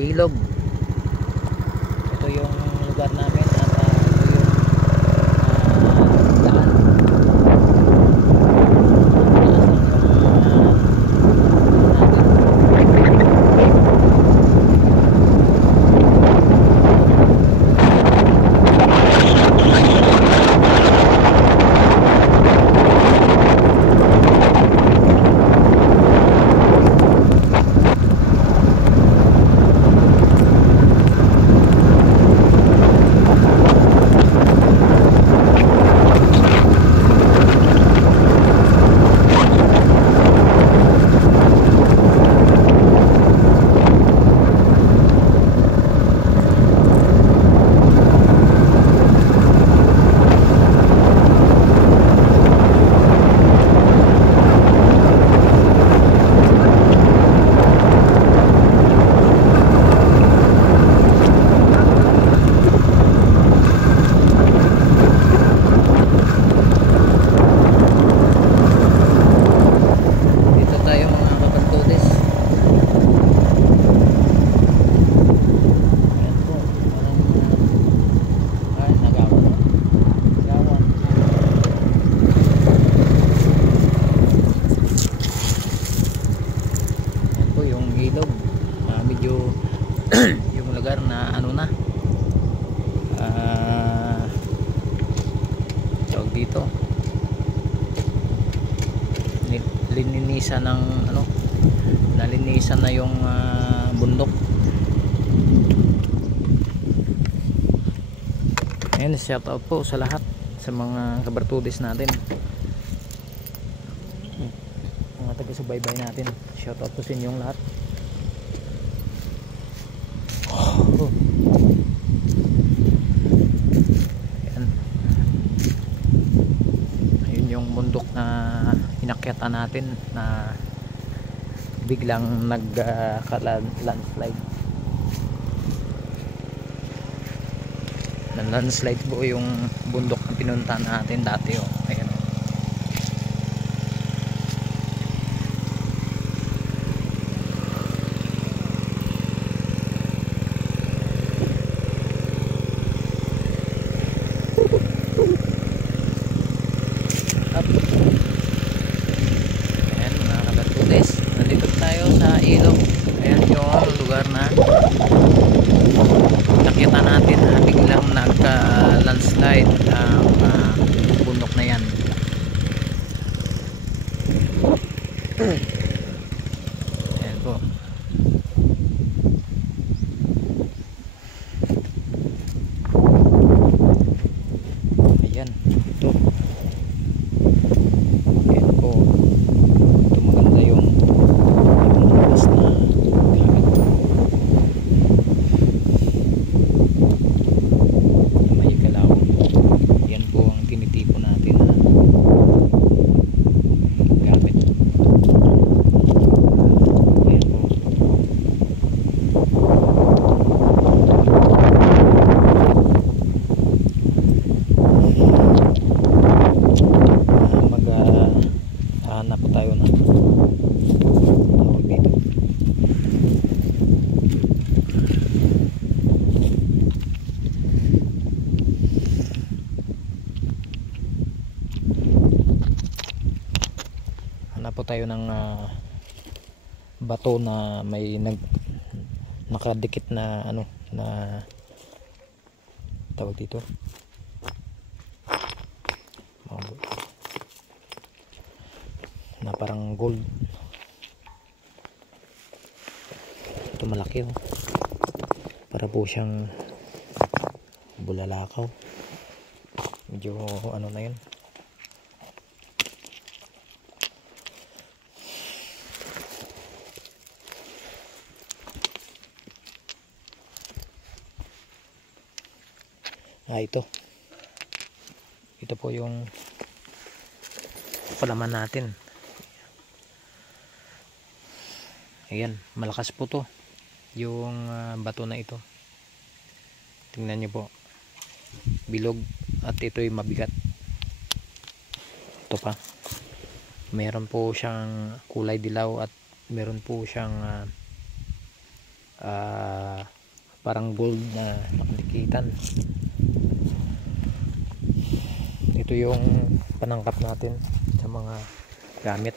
ilog. Ito yung lugar namin at ito yung daan. Medyo yung lugar na ano na tawag dito, lininisan ng ano, nalinisan na yung bundok. Ayan, shout out po sa lahat sa mga kabartudis natin, mga taga-subaybay natin. Shout out po sa inyong lahat. Ayan. Ayun yung bundok na inakyatan natin na biglang landslide. Landslide po yung bundok na pinuntahan natin dati. Ayan. Ayan mga kabartudes, nandito tayo sa ilog. Ayan yung lugar na nakita natin na biglang nagka-landslide ang bundok na yan. Ayan po. Ayan, ito. Ayan po. Ito maganda yung labas na gamit. May galaw. Yan po ang tinitipon natin na gamit. Ayan po. Hanap po tayo ng tawag dito. Hanap po tayo ng bato na may nakadikit na ano na tawag dito. Na parang gold. Ito malaki para po siyang bulalakaw. Medyo ano na yun. Ito po yung palaman natin. Ayan, malakas po to yung bato na ito. Tingnan nyo po, bilog at ito'y mabigat. Ito pa, meron po siyang kulay dilaw at meron po siyang parang gold na nakadikitan. Ito yung panangkap natin sa mga gamit.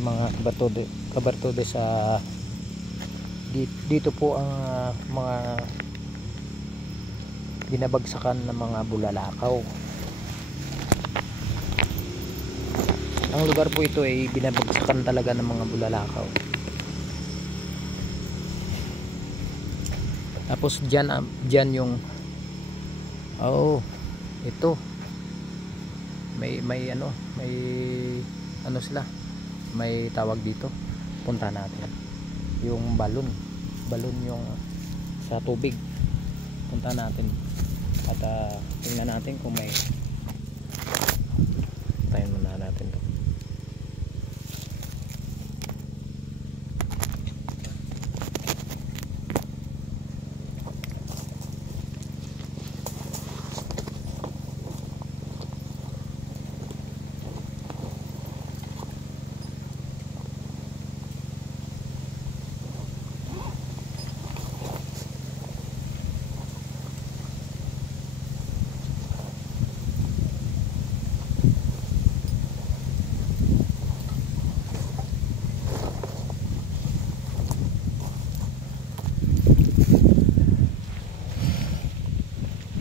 Mga kabartude sa dito po ang mga binabagsakan ng mga bulalakaw. Ang lugar po ito ay binabagsakan talaga ng mga bulalakaw. Tapos dyan yung ito may ano sila, may tawag dito. Punta natin yung balon yung sa tubig. Punta natin at tingnan natin kung may, tayo muna natin to.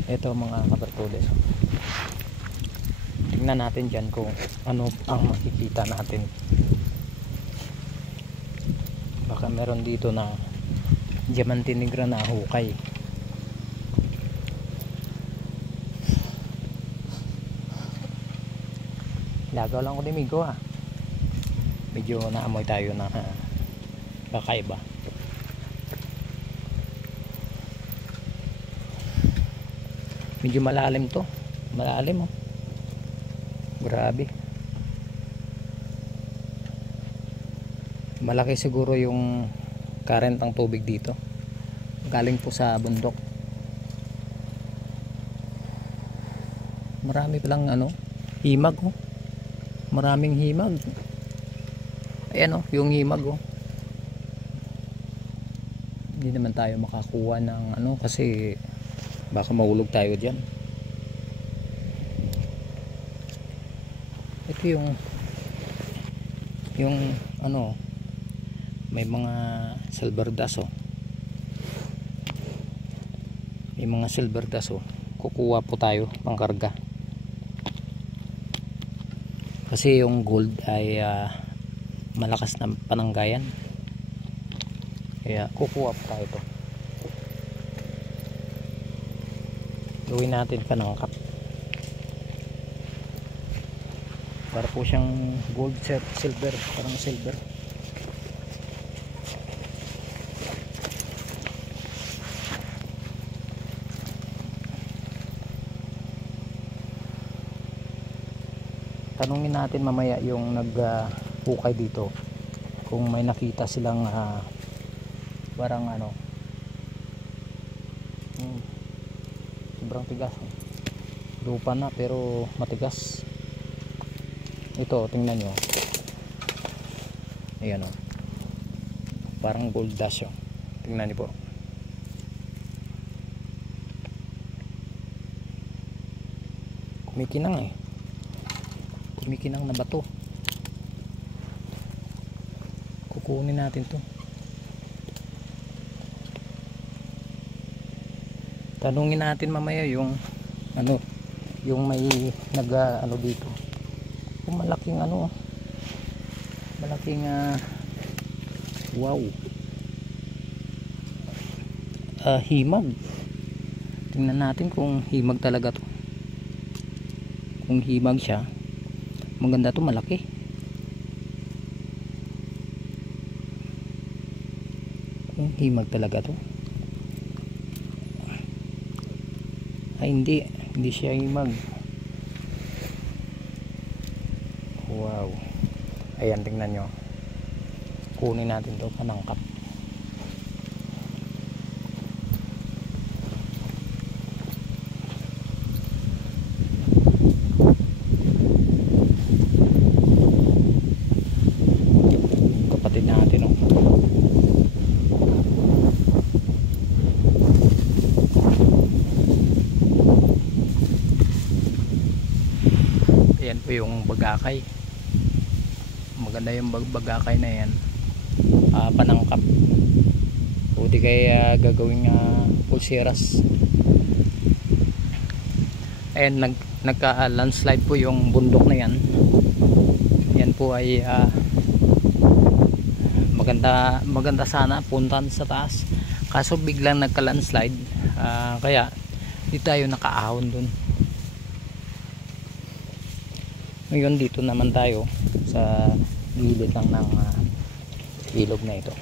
Ito mga kabartudes, tingnan natin dyan kung ano ang makikita natin. Baka meron dito na diamante negra na hukay. Lagaw lang ko ni Migo medyo naamoy tayo na kakaiba. Medyo malalim to, malalim grabe. Malaki siguro yung current ng tubig dito, galing po sa bundok. Marami palang himag maraming himag. Ayan yung himag hindi naman tayo makakuha ng kasi baka mahulog tayo dyan. Ito yung may mga silver dust may mga silver dust kukuha po tayo pangkarga kasi yung gold ay malakas na pananggayan, kaya kukuha po tayo to. Gawin natin panangkap para po siyang gold, silver, parang silver. Tanungin natin mamaya yung nag-hukay dito kung may nakita silang parang sobrang tigas, lupa na pero matigas. Ito tingnan nyo, ayan parang gold dust tingnan nyo po. Kumikinang kumikinang na bato. Kukunin natin to. Tanungin natin mamaya yung yung may dito kung malaking malaking wow, himag. Tingnan natin kung himag talaga to. Kung himag siya, maganda to, malaki. Himag talaga to. Ay hindi siya himag. Wow. Ayan, tingnan nyo. Kunin natin to, panangkap. Kapatid natin, oh. Ayan po yung bagakay. Maganda yung bagakay na yan. Panangkap. Pwede kaya gagawing pulseras. Ayan, nagka-landslide po yung bundok na yan. Yan po ay maganda sana puntan sa taas, kaso biglang nagka-landslide, kaya di tayo nakaahon dun. Ngayon dito naman tayo sa gilid lang ng ilog na ito,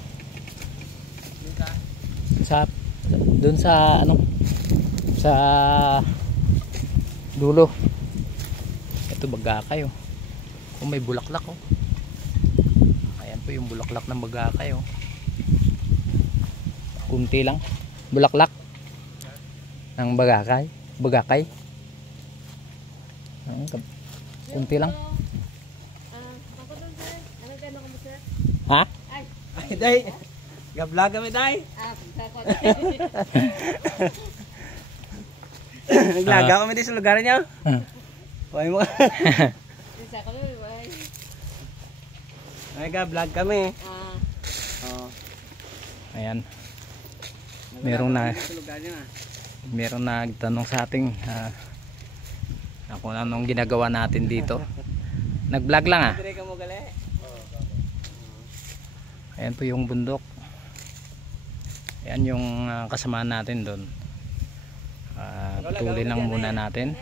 dun sa ano, sa dulo. Ito bagakay, oh. Kung may bulaklak, oh. Ayan po yung bulaklak ng bagakay, oh. Kunti lang bulaklak ng bagakay. Kunti lang. Ha? Ay, day. Gablag kami, day. Naglaga kami din sa lugar niyo. Hoy mo. Ay, gablag kami. Oh. Ayan. Merong nagtanong sa ating kung anong ginagawa natin dito. Nag-vlog lang, Ayan po yung bundok. Ayan yung kasamaan natin doon. Tuloy lang muna natin.